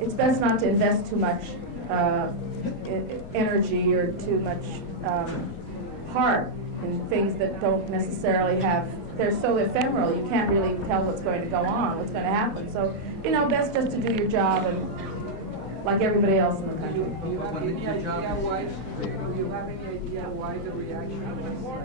it's best not to invest too much energy or too much heart in things that don't necessarily have, they're so ephemeral, you can't really tell what's going to go on, what's going to happen. So, you know, best just to do your job and like everybody else in the country. Do you have any idea why the reaction was?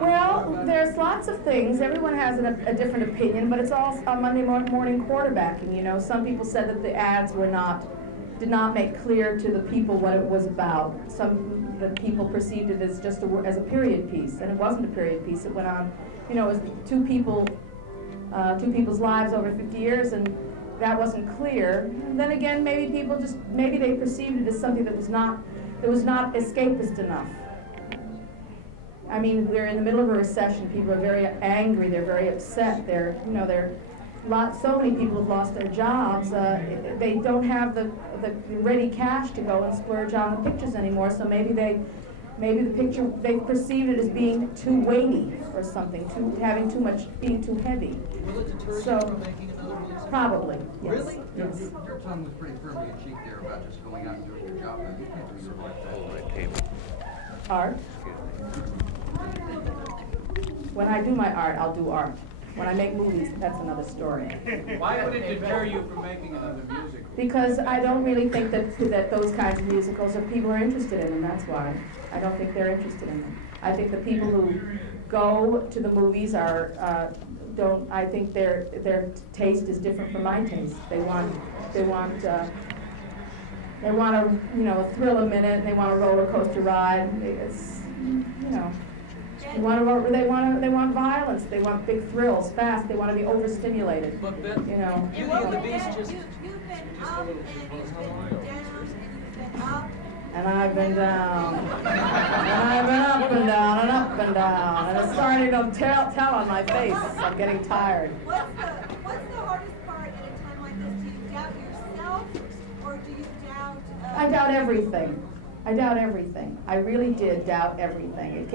Well, there's lots of things. Everyone has a different opinion, but it's all Monday morning quarterbacking. You know, some people said that the ads did not make clear to the people what it was about. Some the people perceived it as just as a period piece, and it wasn't a period piece. It went on, you know, it was two people's lives over 50 years, and that wasn't clear. And then again, maybe they perceived it as something that was not escapist enough. I mean, we're in the middle of a recession. People are very angry. They're very upset. So many people have lost their jobs. They don't have the ready cash to go and splurge on the pictures anymore. So maybe the picture, they perceive it as being too weighty or something, having too much, being too heavy. Will it deter you from making another music? Probably, yes. Really? Yes. Your tongue was pretty firmly in cheek there about just going out and doing your job. You can't do your work. Art. When I do my art, I'll do art. When I make movies, that's another story. Why would it deter you from making another musical? Because I don't really think that those kinds of musicals people are interested in them. That's why. I don't think they're interested in them. I think the people who go to the movies don't. I think their taste is different from my taste. They want a thrill a minute, and they want a roller coaster ride. It's, you know. They want violence. They want big thrills, fast. They want to be overstimulated. But Bette, you know. Beauty and the Beast just. You've been up and you've been down and you've been up. And I've been down. And I've been up and down and up and down. And it's starting to tell on my face. I'm getting tired. What's the hardest part at a time like this? Do you doubt yourself, or do you doubt? I doubt everything. I doubt everything. I really did doubt everything.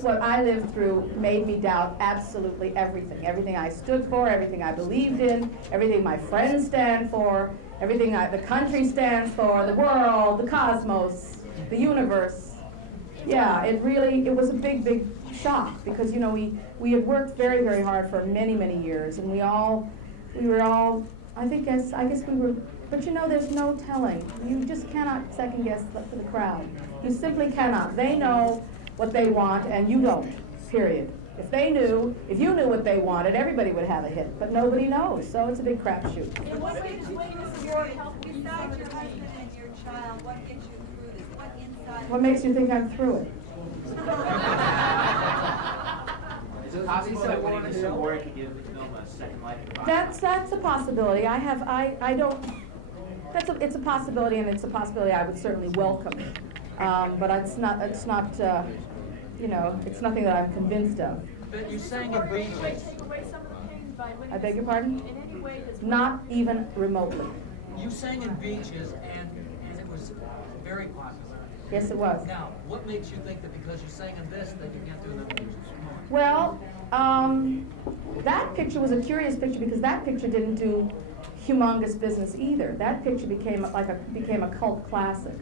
What I lived through made me doubt absolutely everything. Everything I stood for, everything I believed in, everything my friends stand for, everything the country stands for, the world, the cosmos, the universe. Yeah, it was a big, big shock because, you know, we had worked very, very hard for many, many years, and we were all, I guess we were. But you know, there's no telling. You just cannot second guess the crowd. You simply cannot. They know what they want, and you don't, period. If you knew what they wanted, everybody would have a hit. But nobody knows, so it's a big crapshoot. In what way does your help besides your husband and your child, what gets you through this? What inside? What makes you think I'm through it? Is it possible that winning this award could give the film a second life? That's a possibility. It's a possibility, and it's a possibility I would certainly welcome. But it's not. You know, it's nothing that I'm convinced of. But you sang in Beaches. I beg your pardon? Not even remotely. You sang in Beaches, and it was very popular. Yes, it was. Now, what makes you think that because you sang in this, that you can't do another musical? Well, that picture was a curious picture because that picture didn't do humongous business either. That picture became a cult classic.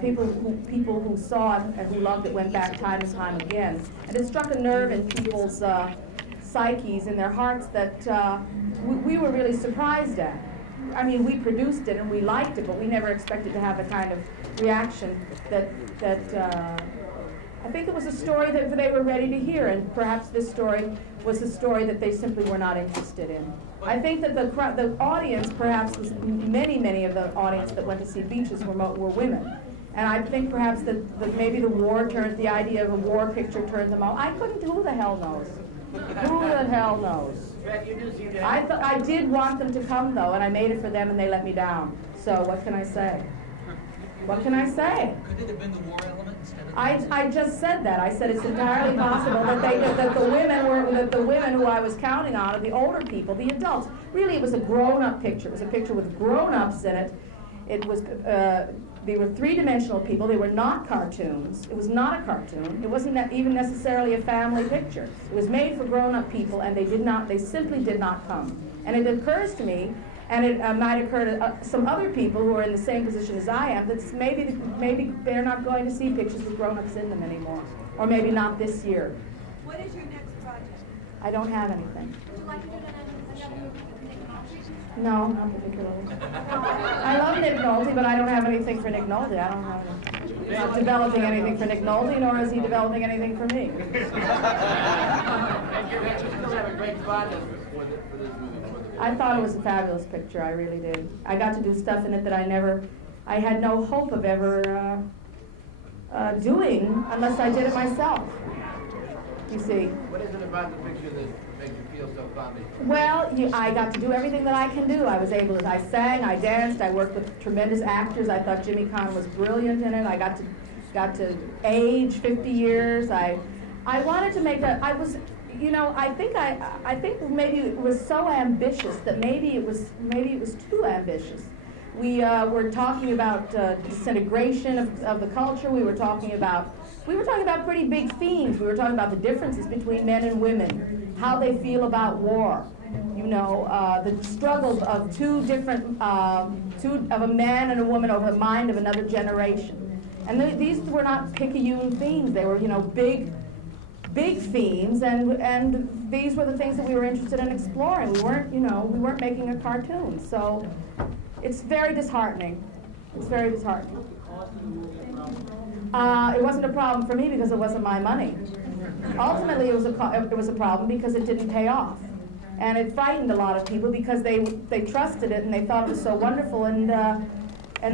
People who saw it and who loved it went back time and time again, and it struck a nerve in people's psyches, in their hearts, that we were really surprised at. I mean, we produced it and we liked it, but we never expected to have the kind of reaction that I think it was a story that they were ready to hear, and perhaps this story was a story that they simply were not interested in. I think that the audience, perhaps many of the audience that went to see Beaches were women. And I think perhaps that maybe the idea of a war picture turned them off. Who the hell knows? Who the hell knows? I did want them to come, though, and I made it for them, and they let me down. So what can I say? What can I say? Could it have been the war element instead of? I just said that. I said it's entirely possible that the women who I was counting on, the older people, the adults. Really, it was a grown-up picture. It was a picture with grown-ups in it. It was. They were three-dimensional people. They were not cartoons. It was not a cartoon. It wasn't even necessarily a family picture. It was made for grown-up people, and they simply did not come. And it occurs to me And it might occur to some other people who are in the same position as I am that maybe they're not going to see pictures with grown-ups in them anymore, or maybe not this year. What is your next project? I don't have anything. Would you like to do another movie with Nick Nolte? No, not particularly. I love Nick Nolte, but I don't have anything for Nick Nolte. I don't have anything. I'm not developing anything for Nick Nolte, nor is he developing anything for me. And you still have a great fondness for this movie. I thought it was a fabulous picture. I really did. I got to do stuff in it that I had no hope of ever doing unless I did it myself. You see. What is it about the picture that makes you feel so fondly? Well, I got to do everything that I can do. I sang, I danced, I worked with tremendous actors. I thought Jimmy Caan was brilliant in it. I got to age 50 years. I wanted to make I think maybe it was so ambitious that maybe it was too ambitious. We were talking about disintegration of the culture. We were talking about pretty big themes. We were talking about the differences between men and women, how they feel about war, the struggles of two of a man and a woman over the mind of another generation. And these were not picayune themes. They were, big themes, and these were the things that we were interested in exploring. We weren't making a cartoon, so it's very disheartening. It's very disheartening. It wasn't a problem for me because it wasn't my money. Ultimately, it was a problem because it didn't pay off, and it frightened a lot of people because they trusted it and they thought it was so wonderful and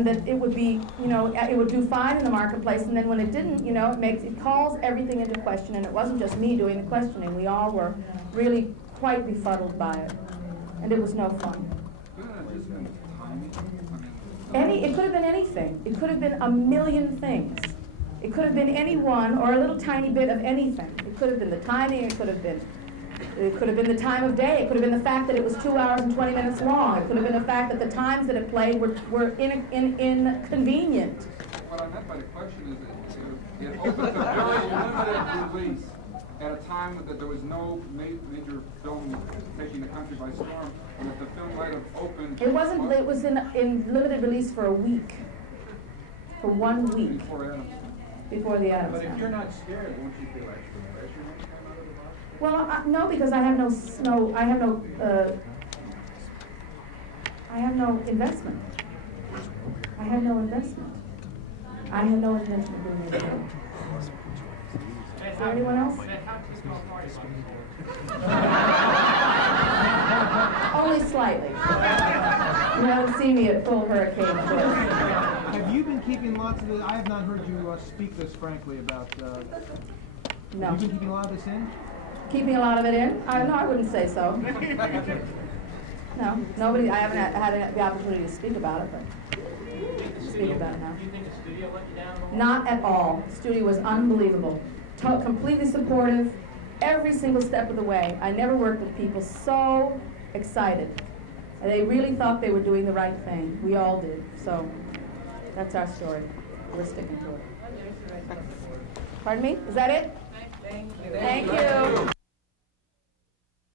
that it would be, it would do fine in the marketplace, and then when it didn't, it calls everything into question, and it wasn't just me doing the questioning. We all were really quite befuddled by it, and it was no fun. It could have been anything. It could have been a million things. It could have been any one or a little tiny bit of anything. It could have been the timing. It could have been the time of day. It could have been the fact that it was 2 hours and 20 minutes long. It could have been the fact that the times that it played were inconvenient. What I meant by the question is it opens a very limited release at a time that there was no major film taking the country by storm, and that the film might have opened. It wasn't. It was in limited release for a week. For 1 week. Before the Addams. But if you're not scared, won't you feel extra pressure when you come out of the box? Well, no, because I have no investment. I have no investment. I have no investment in this film. Is there anyone else? Only slightly. You haven't seen me at full hurricane force. Have you been keeping lots of this? I have not heard you speak this frankly about. No. Have you been keeping a lot of this in? Keeping a lot of it in? No, I wouldn't say so. No, nobody. I haven't had the opportunity to speak about it, but speak about it now. Do you think the studio let you down? Not at all. The studio was unbelievable. Completely supportive, every single step of the way. I never worked with people so excited. They really thought they were doing the right thing. We all did. So that's our story. We're sticking to it. Pardon me? Is that it? Thank you.